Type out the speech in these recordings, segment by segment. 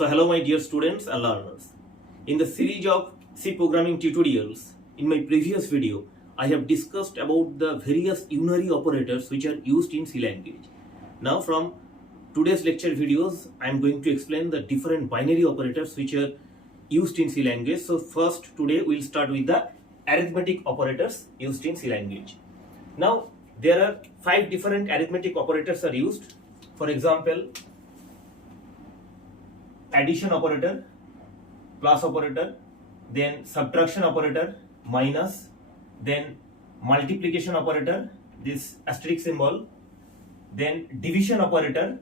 So hello my dear students and learners. In the series of C programming tutorials, in my previous video, I have discussed about the various unary operators which are used in C language. Now from today's lecture videos, I am going to explain the different binary operators which are used in C language. So first today we will start with the arithmetic operators used in C language. Now there are 5 different arithmetic operators are used. For example, addition operator, plus operator, then subtraction operator, minus, then multiplication operator, this asterisk symbol, then division operator,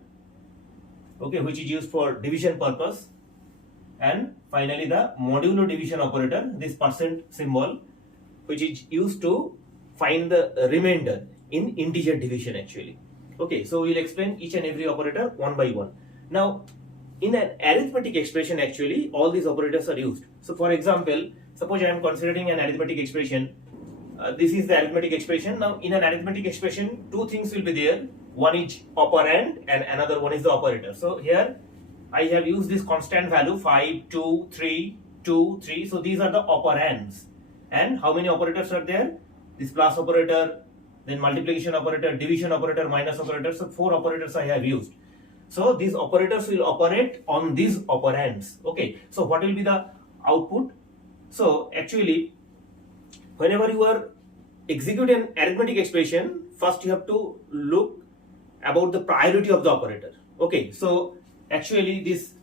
okay, which is used for division purpose, and finally the modulo division operator, this percent symbol, which is used to find the remainder in integer division actually. Okay, so we'll explain each and every operator one by one. Now in an arithmetic expression actually all these operators are used. So for example, suppose I am considering an arithmetic expression. This is the arithmetic expression. Now in an arithmetic expression, two things will be there. One is operand and another one is the operator. So here I have used this constant value 5, 2, 3, 2, 3. So these are the operands. And how many operators are there? This plus operator, then multiplication operator, division operator, minus operator. So 4 operators I have used. So these operators will operate on these operands. Okay. So what will be the output? So actually, whenever you are executing an arithmetic expression, first you have to look about the priority of the operator. Okay. So actually this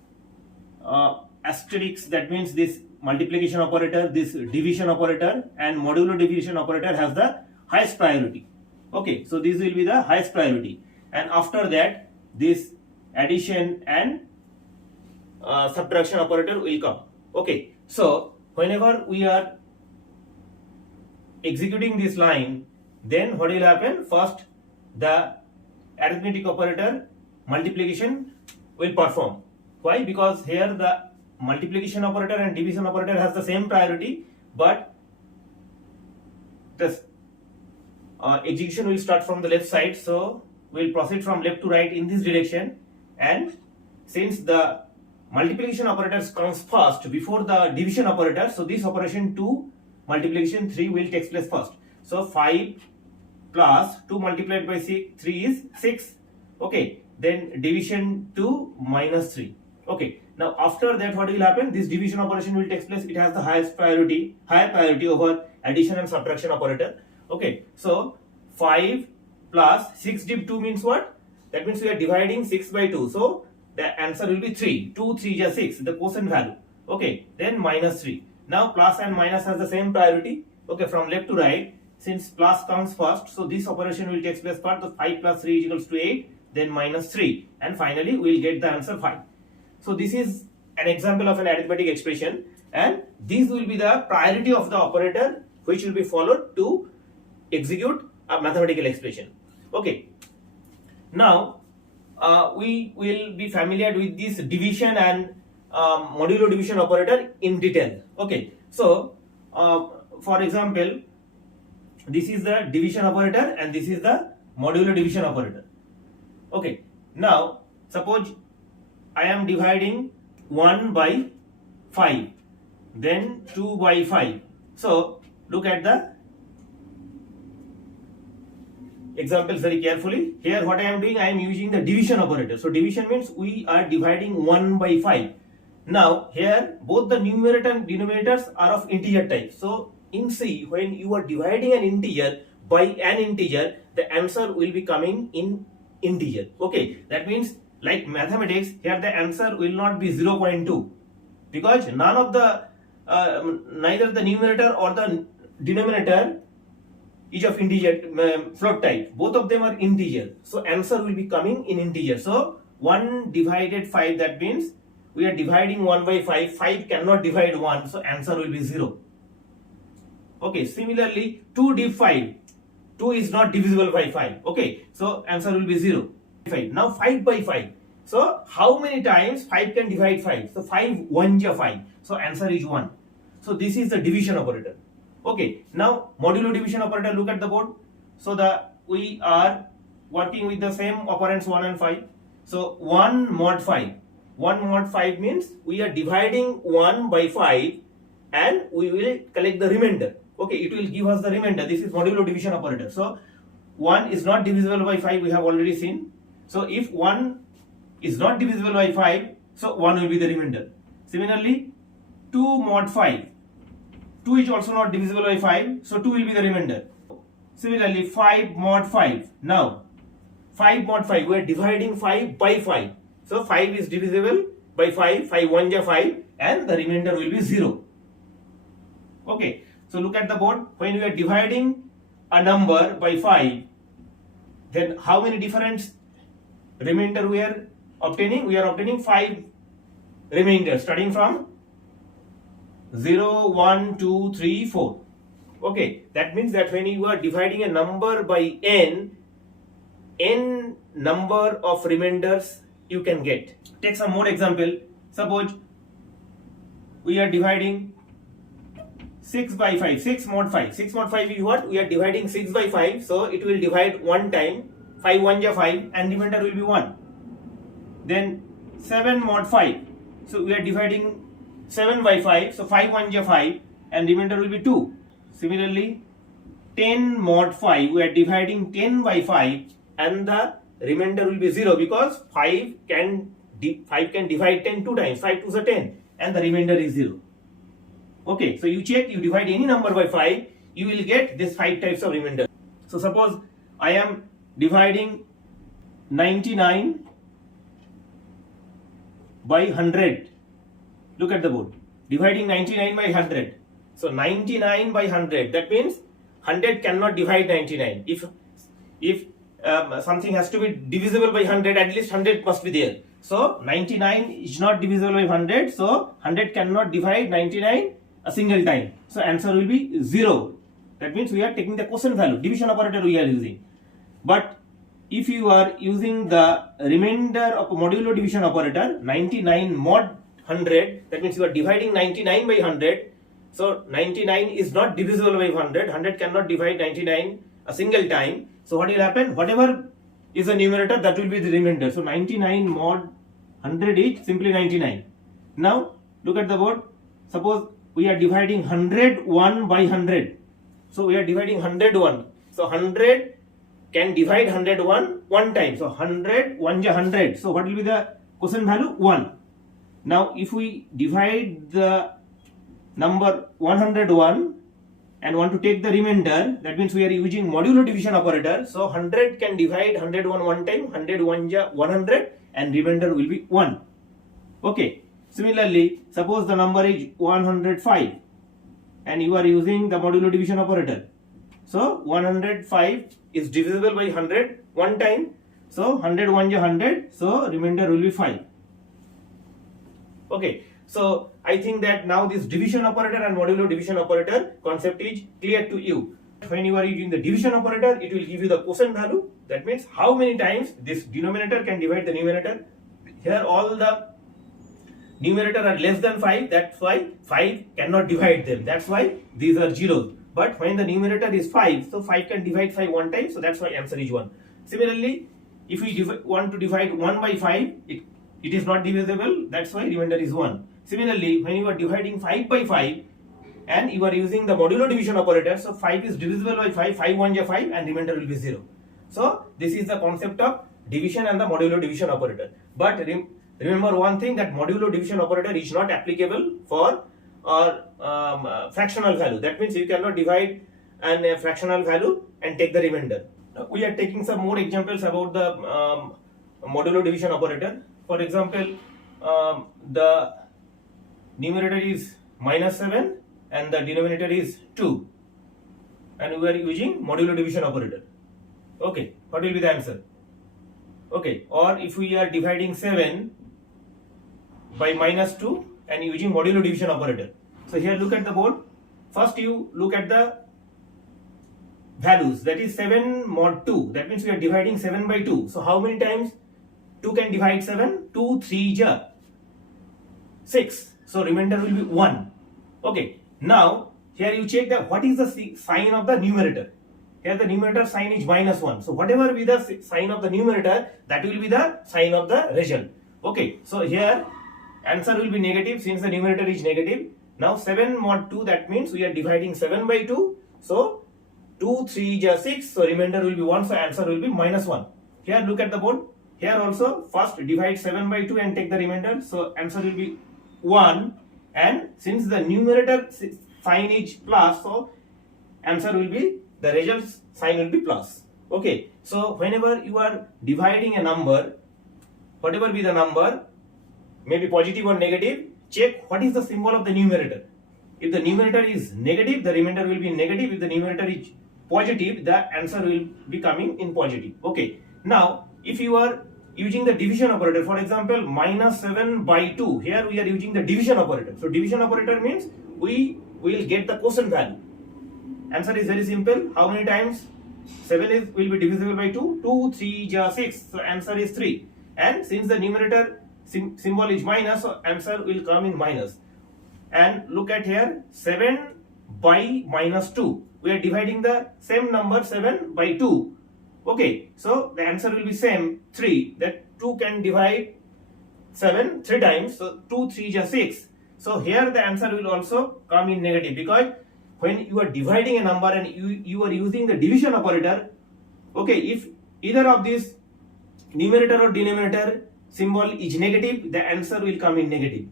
asterisk, that means this multiplication operator, this division operator and modulo division operator has the highest priority. Okay. So this will be the highest priority. And after that, this addition and subtraction operator will come. Okay, so whenever we are executing this line, then what will happen? First, the arithmetic operator multiplication will perform. Why? Because here the multiplication operator and division operator has the same priority, but this execution will start from the left side. So we will proceed from left to right in this direction. And since the multiplication operators comes first before the division operator, so this operation 2 multiplication 3 will take place first. So 5 plus 2 multiplied by 3 is 6. Okay, then division 2 minus 3. Okay, now after that what will happen? This division operation will take place. It has the highest priority, higher priority over addition and subtraction operator. Okay, so 5 plus 6 div 2 means what? That means we are dividing 6 by 2. So the answer will be 3. 2, 3 is 6, the quotient value. Okay, then minus 3. Now plus and minus has the same priority. Okay, from left to right, since plus comes first, so this operation will take place first. So 5 plus 3 is equals to 8, then minus 3. And finally, we will get the answer 5. So this is an example of an arithmetic expression. And this will be the priority of the operator which will be followed to execute a mathematical expression. Okay. Now, we will be familiar with this division and modulo division operator in detail. Okay, so for example, this is the division operator and this is the modulo division operator. Okay, now suppose I am dividing 1 by 5, then 2 by 5. So look at the examples very carefully. Here what I am doing, I am using the division operator. So division means we are dividing 1 by 5. Now here both the numerator and denominators are of integer type. So in C, when you are dividing an integer by an integer, the answer will be coming in integer. Okay, that means like mathematics, here the answer will not be 0.2 because none of the neither the numerator or the denominator is of integer float type. Both of them are integer. So answer will be coming in integer. So 1 divided 5, that means we are dividing 1 by 5. 5 cannot divide 1. So answer will be 0. Okay. Similarly, 2 div 5. 2 is not divisible by 5. Okay. So answer will be 0. 5. Now 5 by 5. So how many times 5 can divide 5? So 5 1 ja 5. So answer is 1. So this is the division operator. Okay, now modulo division operator, look at the board. So we are working with the same operands 1 and 5. So 1 mod 5. 1 mod 5 means we are dividing 1 by 5 and we will collect the remainder. Okay, it will give us the remainder. This is modulo division operator. So 1 is not divisible by 5, we have already seen. So if 1 is not divisible by 5, so 1 will be the remainder. Similarly, 2 mod 5. 2 is also not divisible by 5, so 2 will be the remainder. Similarly, 5 mod 5. Now, 5 mod 5, we are dividing 5 by 5. So 5 is divisible by 5, 5 1 ja 5, and the remainder will be 0. Okay, so look at the board. When we are dividing a number by 5, then how many different remainder we are obtaining? We are obtaining 5 remainder starting from 0, 1, 2, 3, 4. Okay, that means that when you are dividing a number by n number of remainders you can get. Take some more example. Suppose we are dividing 6 by 5, 6 mod 5. 6 mod 5 is what? We are dividing 6 by 5, so it will divide one time, 5 1 ja 5, and remainder will be 1. Then 7 mod 5, so we are dividing 7 by 5, so 5 1 ja 5, and remainder will be 2. Similarly, 10 mod 5, we are dividing 10 by 5, and the remainder will be 0 because 5 can divide 10 two times, 5 2s are 10, and the remainder is 0. Okay, so you check, you divide any number by 5, you will get this 5 types of remainder. So suppose I am dividing 99 by 100. Look at the board. Dividing 99 by 100. So 99 by 100, that means 100 cannot divide 99. If something has to be divisible by 100, at least 100 must be there. So 99 is not divisible by 100, so 100 cannot divide 99 a single time. So answer will be 0. That means we are taking the quotient value, division operator we are using. But if you are using the remainder of modulo division operator, 99 mod 100, that means you are dividing 99 by 100. So 99 is not divisible by 100. 100 cannot divide 99 a single time. So what will happen? Whatever is the numerator, that will be the remainder. So 99 mod 100 is simply 99. Now look at the board. Suppose we are dividing 101 by 100. So we are dividing 101. So 100 can divide 101 one time. So 100 1 ja 100. So what will be the quotient value? 1. Now if we divide the number 101 and want to take the remainder, that means we are using modulo division operator. So 100 can divide 101 one time, 101 ja 100, and remainder will be 1. Okay. Similarly, suppose the number is 105 and you are using the modulo division operator. So 105 is divisible by 100 one time. So 101 ja 100, so remainder will be 5. Okay. So I think that now this division operator and modulo division operator concept is clear to you. When you are using the division operator, it will give you the quotient value. That means how many times this denominator can divide the numerator. Here all the numerator are less than 5, that's why 5 cannot divide them. That's why these are zeros. But when the numerator is 5, so 5 can divide 5 one time, so that's why answer is 1. Similarly, if we want to divide 1 by 5, it is not divisible, that's why remainder is 1. Similarly, when you are dividing 5 by 5 and you are using the modulo division operator, so 5 is divisible by 5, 5 1 ja 5, and remainder will be 0. So this is the concept of division and the modulo division operator. But remember one thing, that modulo division operator is not applicable for fractional value. That means you cannot divide a fractional value and take the remainder. Now, we are taking some more examples about the modulo division operator. For example, the numerator is -7 and the denominator is 2, and we are using modulo division operator. Okay, what will be the answer? Okay, or if we are dividing 7 by -2 and using modulo division operator. So here look at the board. First you look at the values, that is 7 mod 2. That means we are dividing 7 by 2. So how many times 2 can divide 7? 2 3 ja 6. So remainder will be 1. Okay. Now here you check that what is the sign of the numerator. Here the numerator sign is -1. So whatever be the sign of the numerator, that will be the sign of the result. Okay, so here answer will be negative since the numerator is negative. Now 7 mod 2, that means we are dividing 7 by 2. So 2 3 is 6, so remainder will be 1, so answer will be minus 1. Here look at the board. Here also first divide 7 by 2 and take the remainder, so answer will be 1, and since the numerator sign is plus, so answer will be, the result sign will be plus. Okay, so whenever you are dividing a number, whatever be the number, maybe positive or negative, check what is the symbol of the numerator. If the numerator is negative, the remainder will be negative. If the numerator is positive, the answer will be coming in positive. Okay, now if you are using the division operator, for example minus 7 by 2, here we are using the division operator. So division operator means we will get the quotient value. Answer is very simple. How many times 7 will be divisible by 2? 2 3 is 6, so answer is 3. And since the numerator symbol is minus, so answer will come in minus. And look at here, 7 by minus 2, we are dividing the same number 7 by 2. Okay, so the answer will be same, 3. That 2 can divide 7 3 times, so 2 3 is 6. So here the answer will also come in negative, because when you are dividing a number and you are using the division operator, okay, if either of these numerator or denominator symbol is negative, the answer will come in negative.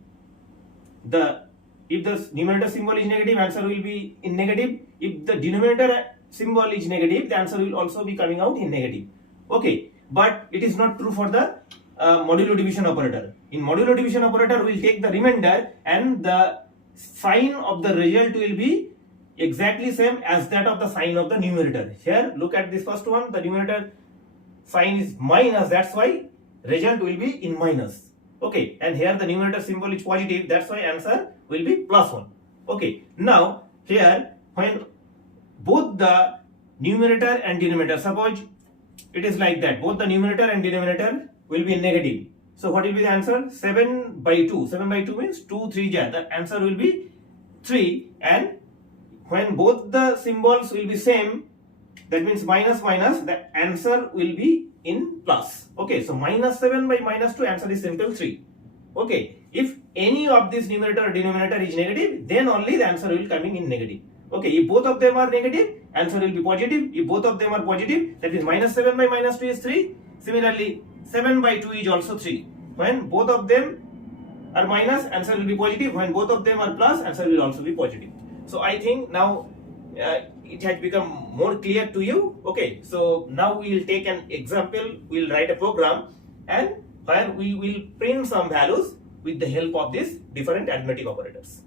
If the numerator symbol is negative, answer will be in negative. If the denominator symbol is negative, the answer will also be coming out in negative. Okay, but it is not true for the modulo division operator. In modulo division operator, we will take the remainder and the sign of the result will be exactly same as that of the sign of the numerator. Here look at this first one, the numerator sign is minus, that's why result will be in minus. Okay, and here the numerator symbol is positive, that's why answer will be plus 1. Okay, now here when both the numerator and denominator, suppose it is like that, both the numerator and denominator will be negative. So what will be the answer? 7 by 2. 7 by 2 means 2 3 ja. The answer will be 3, and when both the symbols will be same, that means minus minus, the answer will be in plus. Okay, so minus 7 by minus 2, answer is simple 3. Okay, if any of this numerator or denominator is negative, then only the answer will coming in negative. Okay, if both of them are negative, answer will be positive. If both of them are positive, that is minus 7 by minus 2 is 3. Similarly, 7 by 2 is also 3. When both of them are minus, answer will be positive. When both of them are plus, answer will also be positive. So I think now it has become more clear to you. Okay, so now we will take an example, we will write a program, and where we will print some values with the help of these different arithmetic operators.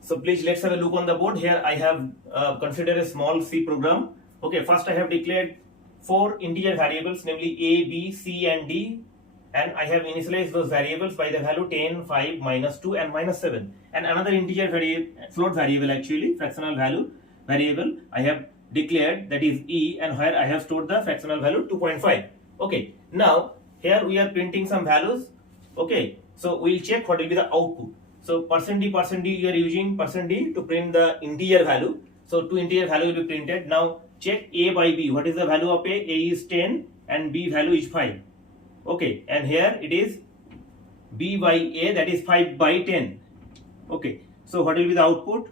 So please let's have a look on the board. Here I have considered a small C program. Okay, first I have declared 4 integer variables, namely A, B, C and D, and I have initialized those variables by the value 10, 5, minus 2 and minus 7. And another integer float variable, actually fractional value variable, I have declared, that is E, and where I have stored the fractional value 2.5. Okay, now here we are printing some values. Okay, so we will check what will be the output. So %d you are using %d to print the integer value. So 2 integer value will be printed. Now check A by B. What is the value of A? A is 10 and B value is 5. Okay, and here it is B by A, that is 5 by 10. Okay, so what will be the output?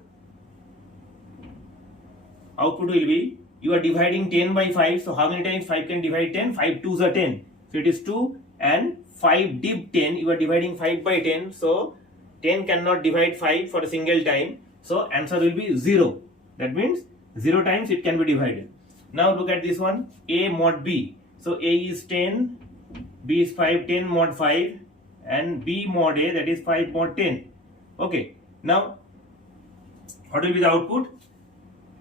Output will be, you are dividing 10 by 5. So how many times 5 can divide 10? 5 2s are 10. So it is 2, and 5 div 10, you are dividing 5 by 10. So 10 cannot divide 5 for a single time. So answer will be 0. That means 0 times it can be divided. Now look at this one, A mod B. So A is 10, B is 5, 10 mod 5, and B mod A, that is 5 mod 10. Okay, now what will be the output?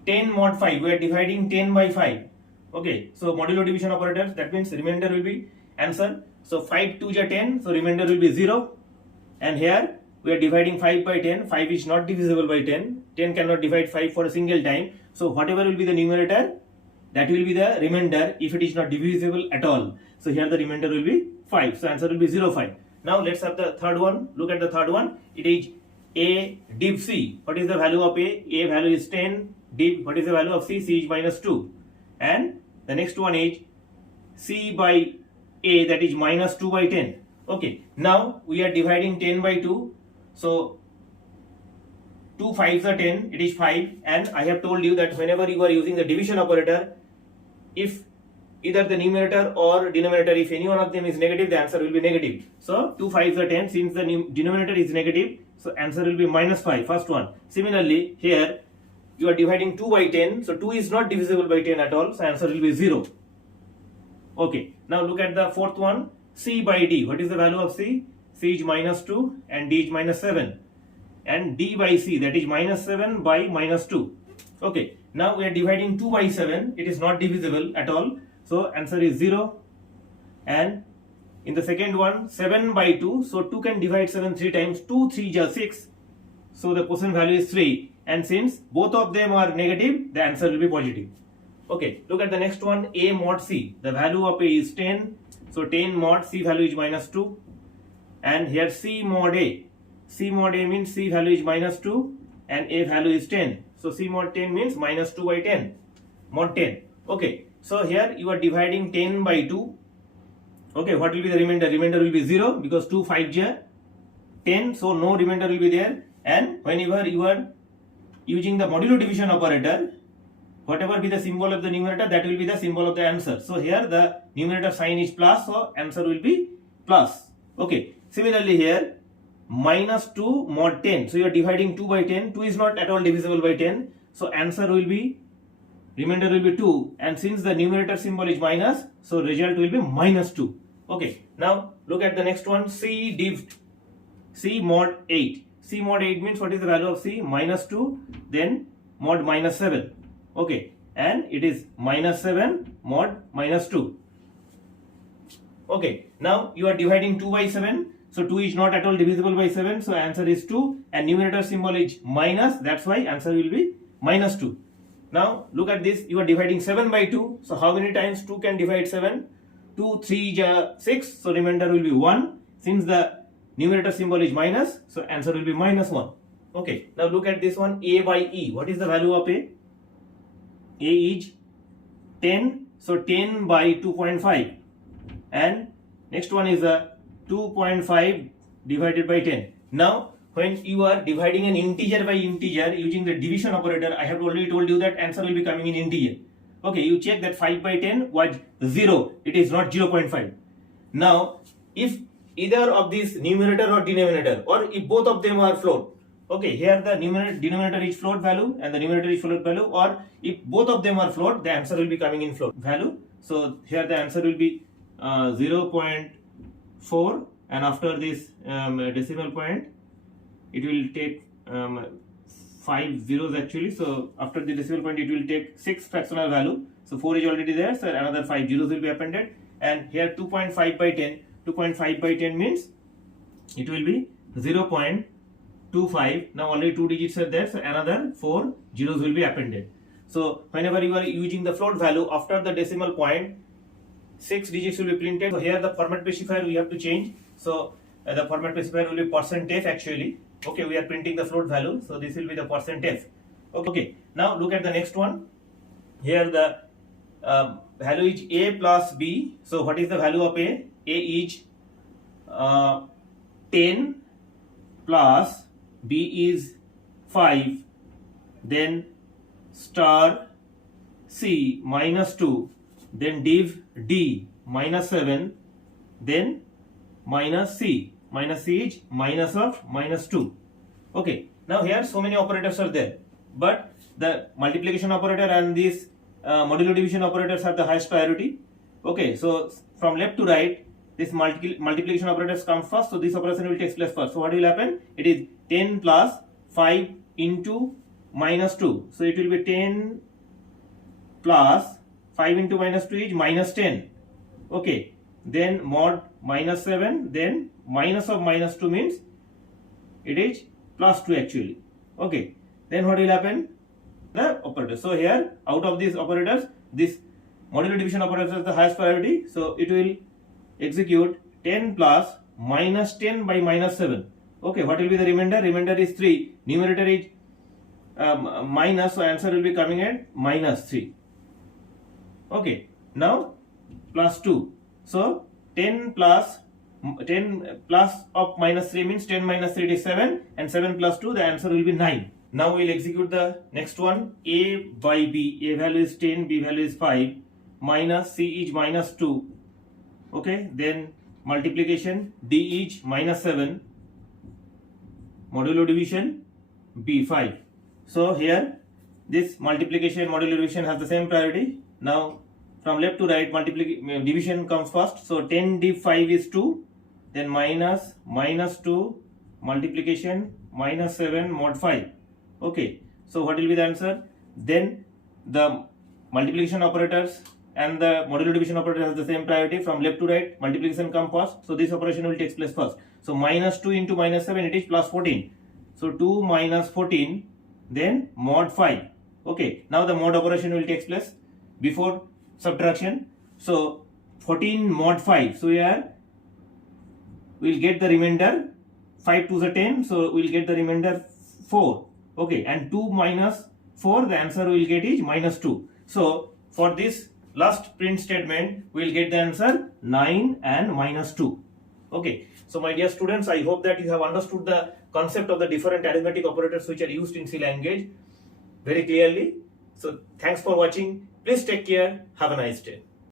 10 mod 5, we are dividing 10 by 5. Okay, so modulo division operators, that means remainder will be answer. So 5 2 is 10, so remainder will be 0. And here we are dividing 5 by 10, 5 is not divisible by 10, 10 cannot divide 5 for a single time. So whatever will be the numerator, that will be the remainder if it is not divisible at all. So here the remainder will be 5, so answer will be 0 5. Now let's have the third one. Look at the third one. It is A div C. What is the value of A? A value is 10. Div, what is the value of C? C is minus 2. And the next one is C by A, that is minus 2 by 10. Okay, now we are dividing 10 by 2. So 2 5s are 10, it is 5, and I have told you that whenever you are using the division operator, if either the numerator or denominator, if any one of them is negative, the answer will be negative. So 2 5s are 10, since the denominator is negative, so answer will be minus 5, first one. Similarly, here you are dividing 2 by 10, so 2 is not divisible by 10 at all, so answer will be 0. Okay, now look at the fourth one, c by d. What is the value of c? C is minus 2 and d is minus 7. And d by c, that is minus 7 by minus 2. Okay, now we are dividing 2 by 7, it is not divisible at all, so answer is 0. And in the second one, 7 by 2, so 2 can divide 7 3 times, 2 3 is 6, so the quotient value is 3, and since both of them are negative, the answer will be positive. Okay, look at the next one, a mod c. The value of a is 10, so 10 mod c value is minus 2, and here c mod a. C mod a means c value is minus 2 and a value is 10. So c mod 10 means minus 2 by 10, mod 10. Okay, so here you are dividing 10 by 2. Okay, what will be the remainder? Remainder will be 0 because 2 5 is 10, so no remainder will be there. And whenever you are using the modulo division operator, whatever be the symbol of the numerator, that will be the symbol of the answer. So here the numerator sign is plus, so answer will be plus. Okay, similarly here, minus 2 mod 10. So you are dividing 2 by 10. 2 is not at all divisible by 10. So answer will be, remainder will be 2. And since the numerator symbol is minus, so result will be minus 2. Okay, now look at the next one, C mod 8. C mod 8 means what is the value of C? Minus 2, then mod minus 7. Okay, and it is minus 7 mod minus 2. Okay, now you are dividing 2 by 7. So 2 is not at all divisible by 7. So answer is 2. And numerator symbol is minus. That's why answer will be minus 2. Now look at this. You are dividing 7 by 2. So how many times 2 can divide 7? 2, 3 is 6. So remainder will be 1. Since the numerator symbol is minus, so answer will be minus 1. Okay. Now look at this one, a by e. What is the value of a? A is 10. So 10 by 2.5. And next one is a 2.5 divided by 10. Now when you are dividing an integer by integer using the division operator, I have already told you that answer will be coming in integer. Okay, you check that 5 by 10 was 0, it is not 0.5. Now if either of these numerator or denominator, or if both of them are float, okay, here the denominator is float value and the numerator is float value, or if both of them are float, the answer will be coming in float value. So here the answer will be 0.4, and after this decimal point it will take 5 zeros actually. So after the decimal point it will take 6 fractional value. So 4 is already there, so another 5 zeros will be appended. And here 2.5 by 10, 2.5 by 10 means it will be 0.25. Now only 2 digits are there, so another 4 zeros will be appended. So whenever you are using the float value, after the decimal point 6 digits will be printed. So here the format specifier we have to change. So the format specifier will be %f actually. Okay, we are printing the float value, so this will be the %f. Okay, now look at the next one. Here the value is a plus b. So what is the value of a? A is 10 plus b is 5, then star c minus 2, then div d minus 7, then minus c. Minus c is minus of minus 2. Okay, now here so many operators are there, but the multiplication operator and this modulo division operators have the highest priority. Okay, so from left to right, this multiplication operators come first, so this operation will take place first. So what will happen? It is 10 plus 5 into minus 2. So it will be 10 plus 5 into minus 2 is minus 10. Okay, then mod minus 7, then minus of minus 2 means it is plus 2 actually. Okay, then what will happen? The operator. So here out of these operators, this modulo division operator is the highest priority. So it will execute 10 plus minus 10 by minus 7. Okay, what will be the remainder? Remainder is 3. Numerator is minus, so answer will be coming at minus 3. Okay, now plus 2. So 10 plus 10 plus of minus 3 means 10 minus 3 is 7, and 7 plus 2, the answer will be 9. Now we will execute the next one. A by B, A value is 10, B value is 5, minus C is minus 2. Okay, then multiplication, D is minus 7, modulo division, B 5. So here this multiplication, modulo division has the same priority. Now from left to right, division comes first. So 10 div 5 is 2, then minus 2, multiplication, minus 7 mod 5. Okay, so what will be the answer? Then the multiplication operators and the modulo division operator has the same priority. From left to right, multiplication comes first. So this operation will take place first. So minus 2 into minus 7, it is plus 14. So 2 minus 14, then mod 5. Okay, now the mod operation will take place before subtraction. So 14 mod 5. So here we will get the remainder, 5 to the 10. So we will get the remainder 4. Okay, and 2 minus 4, the answer we will get is minus 2. So for this last print statement, we will get the answer 9 and minus 2. Okay, so my dear students, I hope that you have understood the concept of the different arithmetic operators which are used in C language very clearly. So thanks for watching. Please take care. Have a nice day.